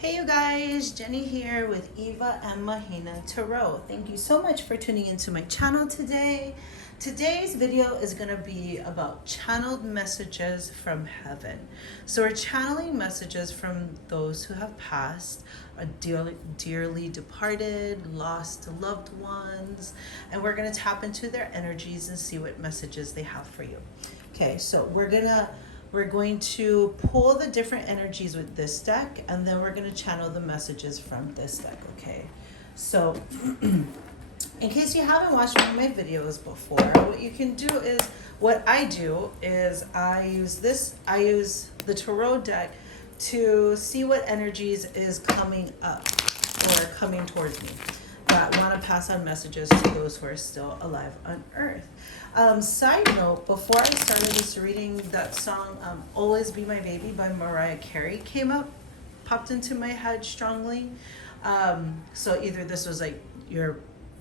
Hey you guys, Jenny here with ᖪOOK. Thank you so much for tuning into my channel today. Today's video is going to be about channeled messages from heaven. So we're channeling messages from those who have passed, are dearly departed, lost loved ones, and we're going to tap into their energies and see what messages they have for you. Okay, so we're going to pull the different energies with this deck, and then we're going to channel the messages from this deck, okay? So, in case you haven't watched one of my videos before, what you can do is, what I do is I use the tarot deck to see what energies is coming up or coming towards me that want to pass on messages to those who are still alive on earth. Side note, before I started this reading, that song Always Be My Baby by Mariah Carey popped into my head strongly. So either this was like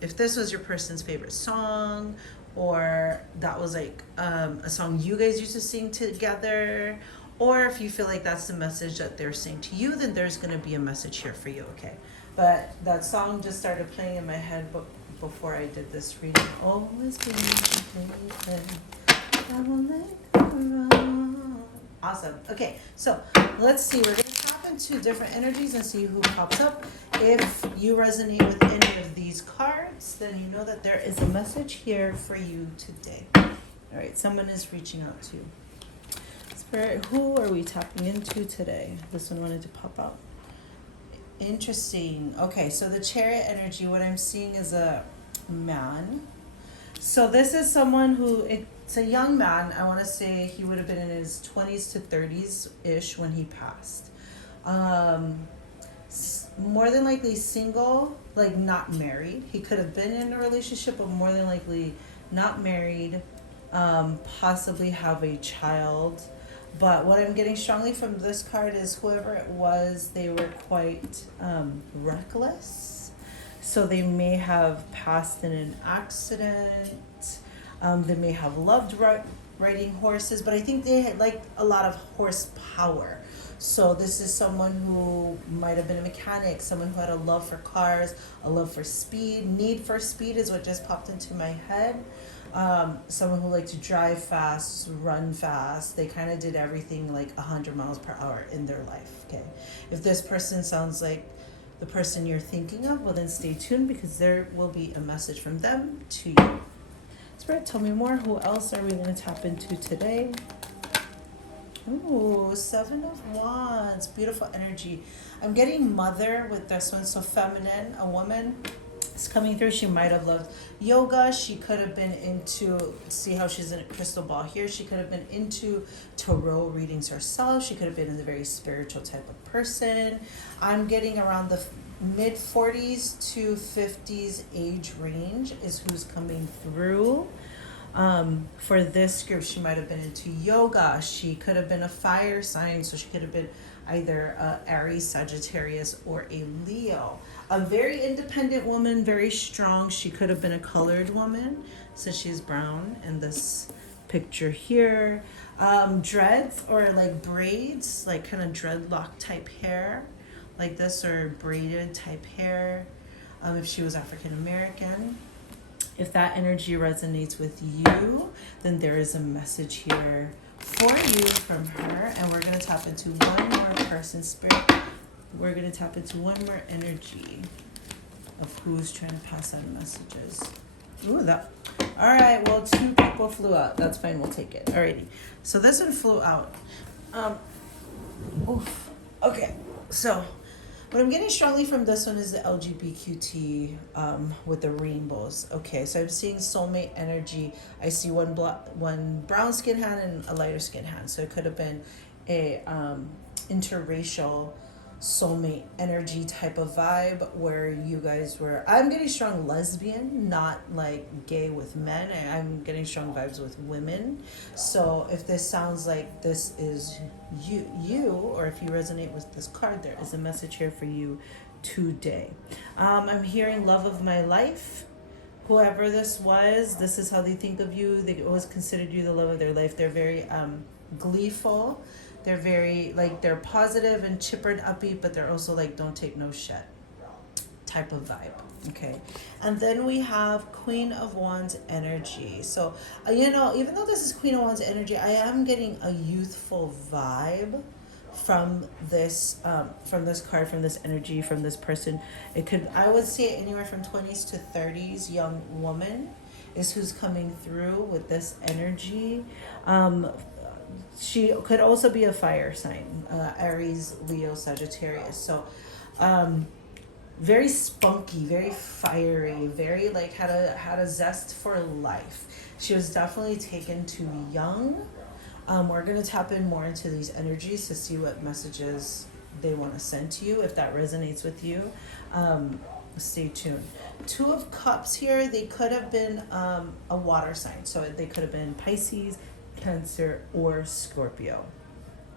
if this was your person's favorite song, or that was like a song you guys used to sing together, or if you feel like that's the message that they're saying to you, then there's going to be a message here for you, okay? But that song just started playing in my head before I did this reading. Always be my baby, I will let her run. Awesome. Okay, so let's see. We're going to tap into different energies and see who pops up. If you resonate with any of these cards, then you know that there is a message here for you today. All right, someone is reaching out to you. Spirit, who are we tapping into today? This one wanted to pop out. Interesting. Okay, so the Chariot energy, what I'm seeing is a man. So this is someone who, it's a young man. I want to say he would have been in his 20s to 30s-ish when he passed. More than likely single, like not married. He could have been in a relationship, but more than likely not married, possibly have a child. But what I'm getting strongly from this card is whoever it was, they were quite reckless. So they may have passed in an accident. They may have loved riding horses, but I think they had like a lot of horsepower. So this is someone who might have been a mechanic, someone who had a love for cars, a love for speed. Need for speed is what just popped into my head. Someone who liked to drive fast, run fast. They kind of did everything like 100 miles per hour in their life, okay? If this person sounds like the person you're thinking of, well then stay tuned, because there will be a message from them to you. Spirit, tell me more. Who else are we going to tap into today? Ooh, 7 of Wands. Beautiful energy. I'm getting mother with this one, so feminine, a woman. It's coming through. She might have loved yoga. She could have been into, see how she's in a crystal ball here. She could have been into tarot readings herself. She could have been a very spiritual type of person. I'm getting around the mid 40s to 50s age range is who's coming through. For this group, she might have been into yoga. She could have been a fire sign, so she could have been either Aries, Sagittarius, or a Leo. A very independent woman, very strong. She could have been a colored woman, since she's brown in this picture here. Dreads or like braids, like kind of dreadlock type hair, like this, or braided type hair. If she was African American. If that energy resonates with you, then there is a message here for you from her. And we're going to tap into one more person, Spirit. We're going to tap into one more energy of who's trying to pass on messages. Ooh, that. All right, well, 2 people flew out. That's fine, we'll take it. Alrighty. So this one flew out. Oof. Okay, so what I'm getting strongly from this one is the LGBTQ with the rainbows. Okay, so I'm seeing soulmate energy. I see one brown skin hand and a lighter skin hand. So it could have been a interracial soulmate energy type of vibe where you guys were, I'm getting strong lesbian, not like gay with men. I'm getting strong vibes with women. So if this sounds like this is you, or if you resonate with this card, there is a message here for you today. I'm hearing love of my life. Whoever this was, this is how they think of you. They always considered you the love of their life. They're very gleeful. They're very, like, they're positive and chipper and upbeat, but they're also like, don't take no shit type of vibe. Okay. And then we have Queen of Wands energy. So, you know, even though this is Queen of Wands energy, I am getting a youthful vibe from this card, from this energy, from this person. It could, I would say, anywhere from 20s to 30s young woman is who's coming through with this energy. She could also be a fire sign, Aries, Leo, Sagittarius. So very spunky, very fiery, very like had a zest for life. She was definitely taken too young. We're going to tap in more into these energies to see what messages they want to send to you. If that resonates with you, stay tuned. Two of Cups here, they could have been a water sign. So they could have been Pisces, Cancer, or Scorpio.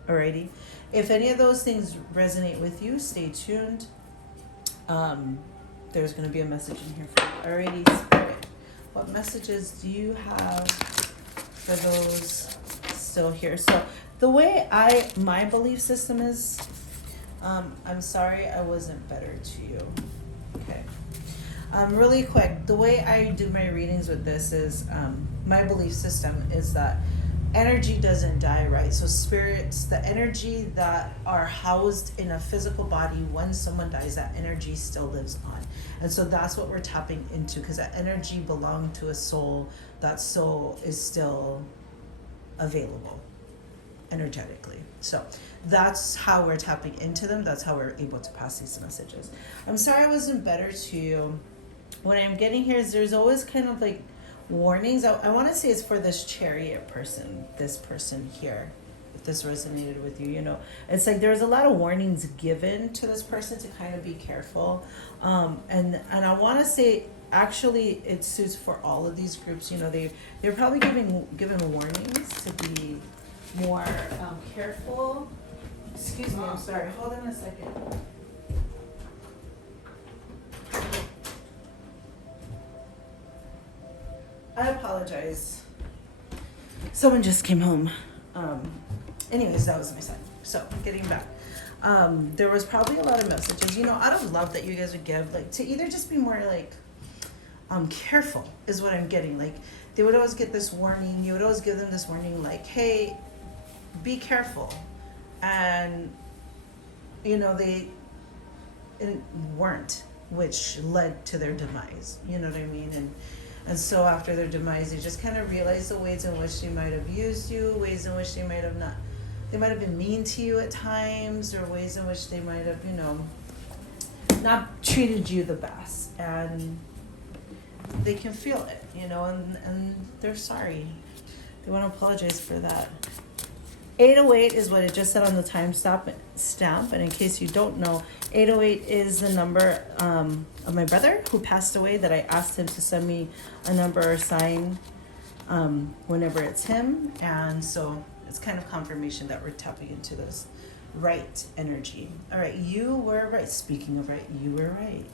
Alrighty. If any of those things resonate with you, stay tuned. There's going to be a message in here for you. Alrighty, Spirit. What messages do you have for those still here? So the way my belief system is, I'm sorry I wasn't better to you. Okay. Really quick, the way I do my readings with this is, my belief system is that energy doesn't die, right? So spirits, the energy that are housed in a physical body, when someone dies, that energy still lives on. And so that's what we're tapping into, because that energy belonged to a soul. That soul is still available energetically. So that's how we're tapping into them. That's how we're able to pass these messages. I'm sorry I wasn't better to you. What I'm getting here is there's always kind of like warnings. I want to say it's for this Chariot person, this person here, if this resonated with you. You know, it's like there's a lot of warnings given to this person to kind of be careful. And I want to say, actually, it suits for all of these groups. You know, they're probably given warnings to be more careful. Excuse me, I'm sorry. Hold on a second. I apologize. Someone just came home. Anyways, that was my son. So getting back. There was probably a lot of messages, you know, out of love that you guys would give, like to either just be more like careful is what I'm getting. Like they would always get this warning. You would always give them this warning like, hey, be careful. And you know, they weren't, which led to their demise. You know what I mean? And so after their demise, they just kind of realized the ways in which they might have used you, ways in which they might have not, they might have been mean to you at times, or ways in which they might have, you know, not treated you the best. And they can feel it, you know, and they're sorry. They want to apologize for that. 808 is what it just said on the time stamp. And in case you don't know, 808 is the number of my brother who passed away, that I asked him to send me a number or sign whenever it's him. And so it's kind of confirmation that we're tapping into this right energy. All right, you were right. Speaking of right, you were right.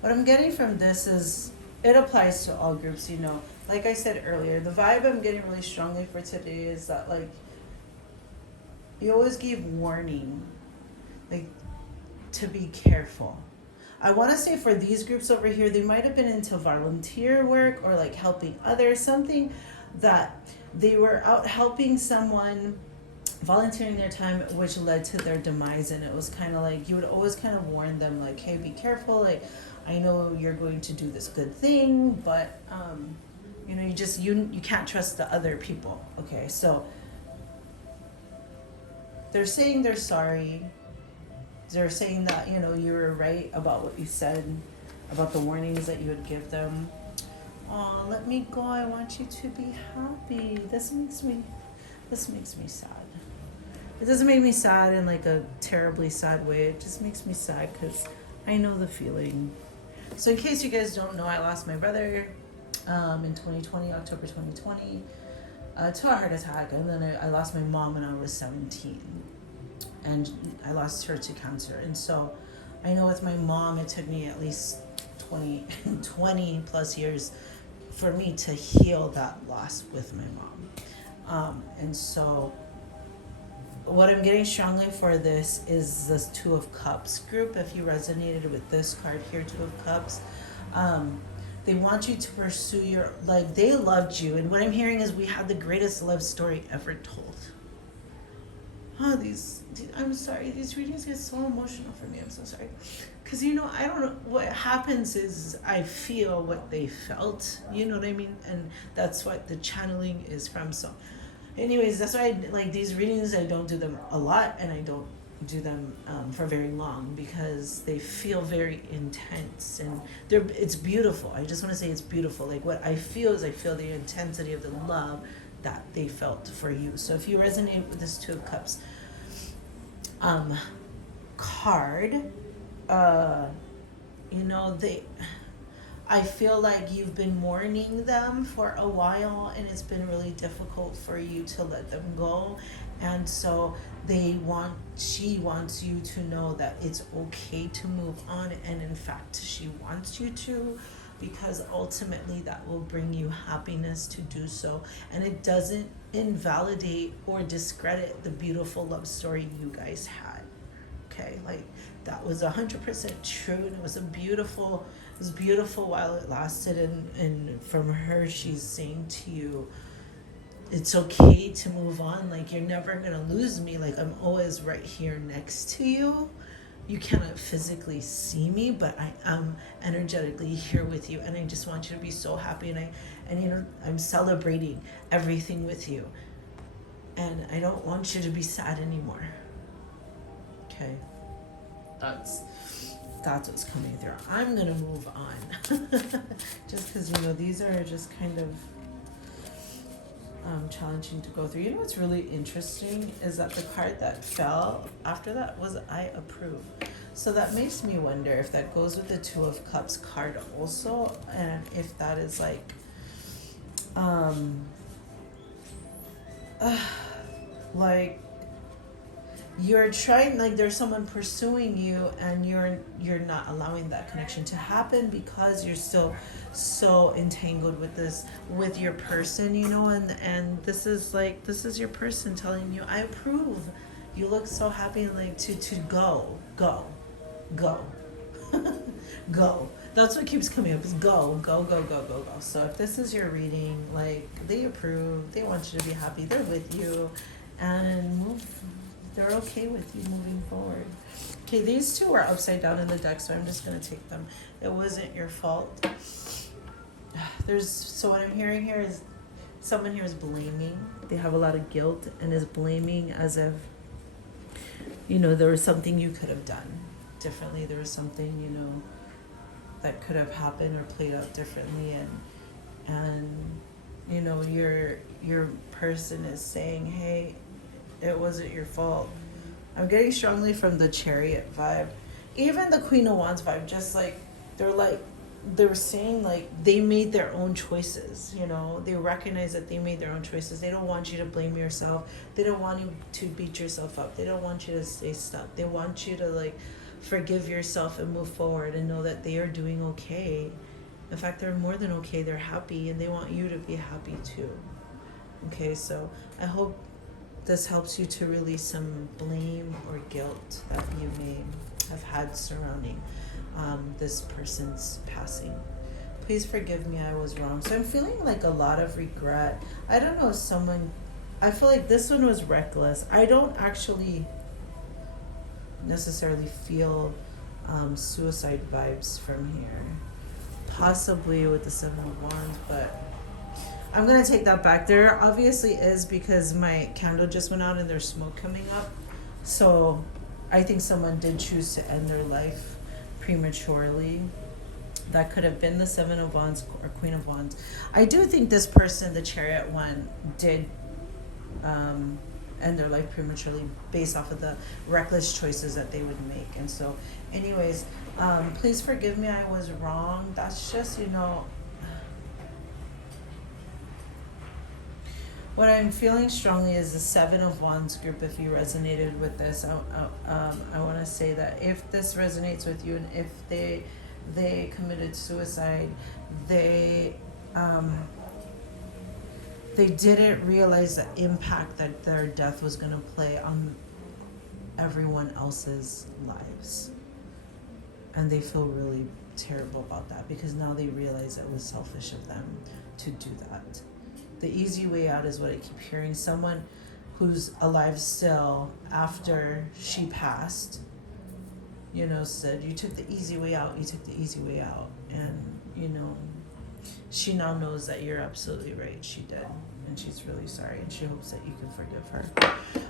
What I'm getting from this is, it applies to all groups, you know. Like I said earlier, the vibe I'm getting really strongly for today is that, like, you always gave warning, like, to be careful. I want to say for these groups over here, they might have been into volunteer work or, like, helping others, something that they were out helping someone, volunteering their time, which led to their demise. And it was kind of like, you would always kind of warn them, like, hey, be careful, like, I know you're going to do this good thing, but you know, you can't trust the other people. Okay, so they're saying they're sorry. They're saying that, you know, you were right about what you said, about the warnings that you would give them. Oh, let me go. I want you to be happy. This makes me sad. It doesn't make me sad in like a terribly sad way. It just makes me sad because I know the feeling. So in case you guys don't know, I lost my brother in 2020, October 2020, to a heart attack. And then I lost my mom when I was 17. And I lost her to cancer. And so I know with my mom, it took me at least 20 plus years for me to heal that loss with my mom. And so what I'm getting strongly for this is this Two of Cups group. If you resonated with this card here, Two of Cups, they want you to pursue your, like, they loved you. And what I'm hearing is we had the greatest love story ever told. I'm sorry, these readings get so emotional for me. I'm so sorry. Because, you know, I don't know, what happens is I feel what they felt, you know what I mean? And that's what the channeling is from. So anyways, that's why like these readings, I don't do them a lot, and I don't do them for very long, because they feel very intense, and it's beautiful. I just want to say it's beautiful. Like, what I feel is I feel the intensity of the love that they felt for you. So if you resonate with this Two of Cups card, you know, I feel like you've been mourning them for a while, and it's been really difficult for you to let them go. And so she wants you to know that it's okay to move on, and in fact she wants you to, because ultimately that will bring you happiness to do so, and it doesn't invalidate or discredit the beautiful love story you guys had. Okay, like, that was 100% true, and it was beautiful while it lasted. And from her, she's saying to you, it's okay to move on. Like, you're never gonna lose me. Like, I'm always right here next to you. You cannot physically see me, but I am energetically here with you, and I just want you to be so happy. And you know, I'm celebrating everything with you, and I don't want you to be sad anymore. Okay, that's what's coming through. I'm gonna move on, just because, you know, these are just kind of challenging to go through. You know what's really interesting is that the card that fell after that was I approve. So that makes me wonder if that goes with the Two of Cups card also, and if that is like like you're trying, like, there's someone pursuing you, and you're not allowing that connection to happen because you're still so entangled with your person, you know. And this is your person telling you, I approve, you look so happy, and like to go go. That's what keeps coming up, is go. So if this is your reading, like, they approve, they want you to be happy, they're with you, and they're okay with you moving forward. Okay, these two are upside down in the deck, so I'm just going to take them. It wasn't your fault. So what I'm hearing here is someone here is blaming. They have a lot of guilt and is blaming, as if, you know, there was something you could have done differently. There was something, you know, that could have happened or played out differently. And you know, your person is saying, hey, it wasn't your fault. I'm getting strongly from the Chariot vibe, even the Queen of Wands vibe, just like they were saying, like, they made their own choices, you know. They recognize that they made their own choices. They don't want you to blame yourself. They don't want you to beat yourself up. They don't want you to stay stuck. They want you to, like, forgive yourself and move forward and know that they are doing okay. In fact, they're more than okay. They're happy, and they want you to be happy too. Okay, so I hope this helps you to release some blame or guilt that you may have had surrounding this person's passing. Please forgive me, I was wrong. So I'm feeling like a lot of regret. I don't know, I feel like this one was reckless. I don't actually necessarily feel suicide vibes from here. Possibly with the Seven of Wands, but I'm going to take that back. There obviously is, because my candle just went out and there's smoke coming up. So I think someone did choose to end their life prematurely. That could have been the Seven of Wands or Queen of Wands. I do think this person, the Chariot one, did end their life prematurely based off of the reckless choices that they would make. And so anyways, please forgive me, I was wrong. That's just, you know, what I'm feeling strongly is the Seven of Wands group. If you resonated with this, I want to say that if this resonates with you, and if they committed suicide, they they didn't realize the impact that their death was going to play on everyone else's lives. And they feel really terrible about that because now they realize it was selfish of them to do that. The easy way out is what I keep hearing. Someone who's alive still after she passed, you know, said, you took the easy way out, you took the easy way out. And, you know, she now knows that you're absolutely right. She did. And she's really sorry. And she hopes that you can forgive her.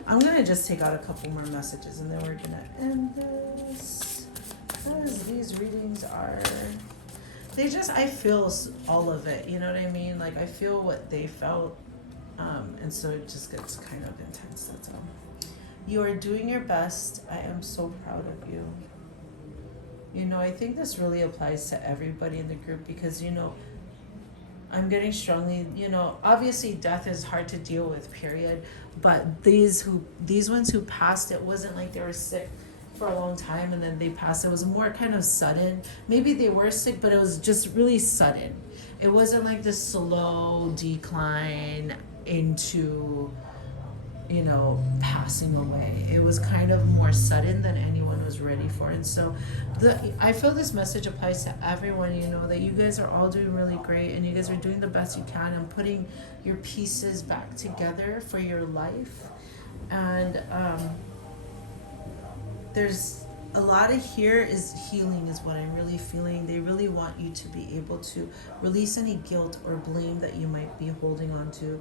I'm going to just take out a couple more messages and then we're going to end this. Because these readings are, they just, I feel all of it. You know what I mean? Like, I feel what they felt. And so it just gets kind of intense. That's all. You are doing your best. I am so proud of you. You know, I think this really applies to everybody in the group because, you know, I'm getting strongly, you know, obviously death is hard to deal with, period. But these ones who passed, it wasn't like they were sick for a long time and then they passed. It was more kind of sudden. Maybe they were sick, but it was just really sudden. It wasn't like this slow decline into, you know, passing away. It was kind of more sudden than anyone was ready for. And so I feel this message applies to everyone, you know, that you guys are all doing really great and you guys are doing the best you can and putting your pieces back together for your life. And there's a lot of here is healing is what I'm really feeling. They really want you to be able to release any guilt or blame that you might be holding on to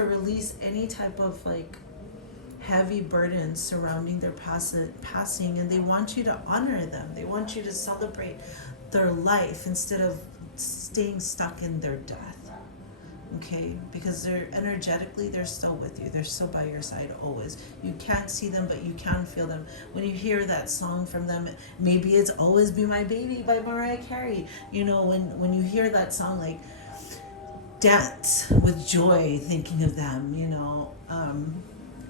release any type of like heavy burdens surrounding their passing, and they want you to honor them. They want you to celebrate their life instead of staying stuck in their death. Okay, because they're energetically, they're still with you. They're still by your side always. You can't see them, but you can feel them. When you hear that song from them, maybe it's "Always Be My Baby" by Mariah Carey. You know, when you hear that song, like, dance with joy, thinking of them. You know,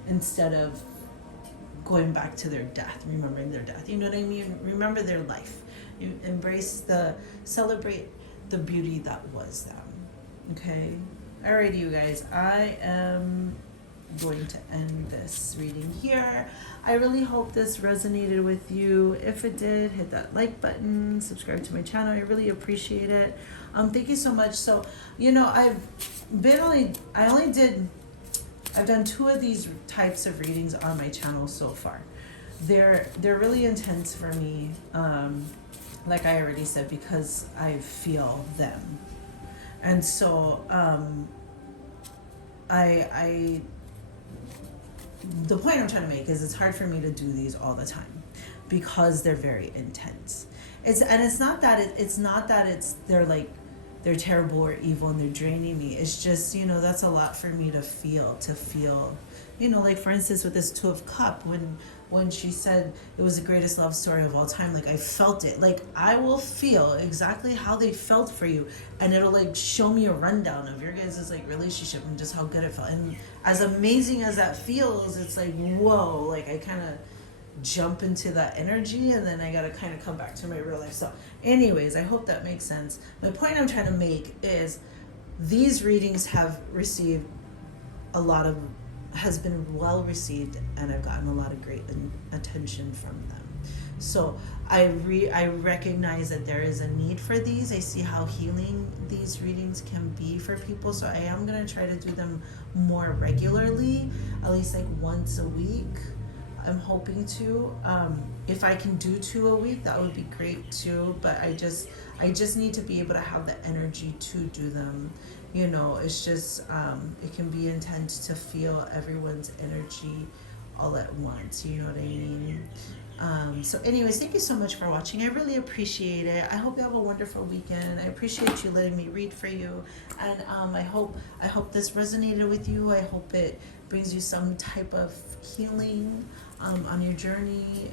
instead of going back to their death, remembering their death. You know what I mean? Remember their life. You celebrate the beauty that was them. Okay, alrighty, you guys, I am going to end this reading here. I really hope this resonated with you. If it did, hit that like button, subscribe to my channel. I really appreciate it. Thank you so much. So, you know, I've done 2 of these types of readings on my channel so far. They're really intense for me, like I already said, because I feel them. And so the point I'm trying to make is it's hard for me to do these all the time because they're very intense. It's not that they're terrible or evil and they're draining me. It's just, you know, that's a lot for me to feel, you know, like for instance with this 2 of Cups, when she said it was the greatest love story of all time, like I felt it. Like I will feel exactly how they felt for you, and it'll like show me a rundown of your guys' like relationship and just how good it felt. And as amazing as that feels, it's like, whoa, like I kind of jump into that energy and then I gotta kind of come back to my real life. So anyways, I hope that makes sense. The point I'm trying to make is these readings have received has been well received, and I've gotten a lot of great attention from them. So I recognize that there is a need for these. I see how healing these readings can be for people. So I am going to try to do them more regularly, at least like once a week. I'm hoping to. If I can do 2 a week, that would be great too. But I just need to be able to have the energy to do them. You know, it's just, it can be intense to feel everyone's energy all at once. You know what I mean? So anyways, thank you so much for watching. I really appreciate it. I hope you have a wonderful weekend. I appreciate you letting me read for you. And I hope this resonated with you. I hope it brings you some type of healing on your journey.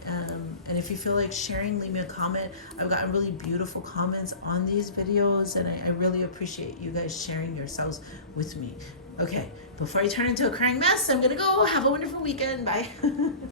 And if you feel like sharing, leave me a comment. I've gotten really beautiful comments on these videos, and I really appreciate you guys sharing yourselves with me. Okay, before I turn into a crying mess, I'm gonna go. Have a wonderful weekend. Bye.